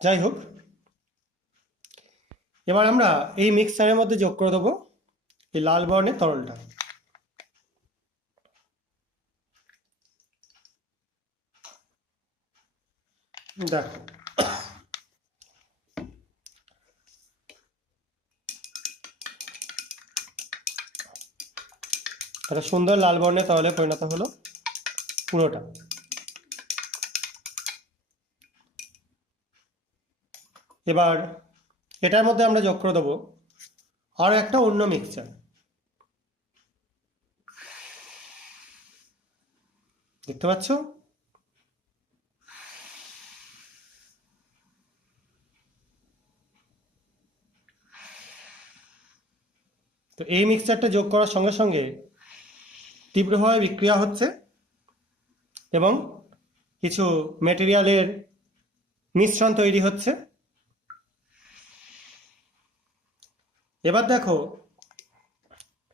যাই হোক, এবার আমরা এই মিক্সচারের মধ্যে যোগ করে দেবো এই লাল বর্ণের তরলটা। দেখো, একটা সুন্দর লাল বর্ণের তরলে পরিণত হলো পুরোটা। এবার এটার মধ্যে আমরা যোগ করে দেবো আরও একটা অন্য মিক্সচার। দেখতে পাচ্ছ? তো এই মিক্সচারটা যোগ করার সঙ্গে সঙ্গে তীব্রভাবে বিক্রিয়া হচ্ছে এবং কিছু মেটেরিয়ালের মিশ্রণ তৈরি হচ্ছে। এবার দেখো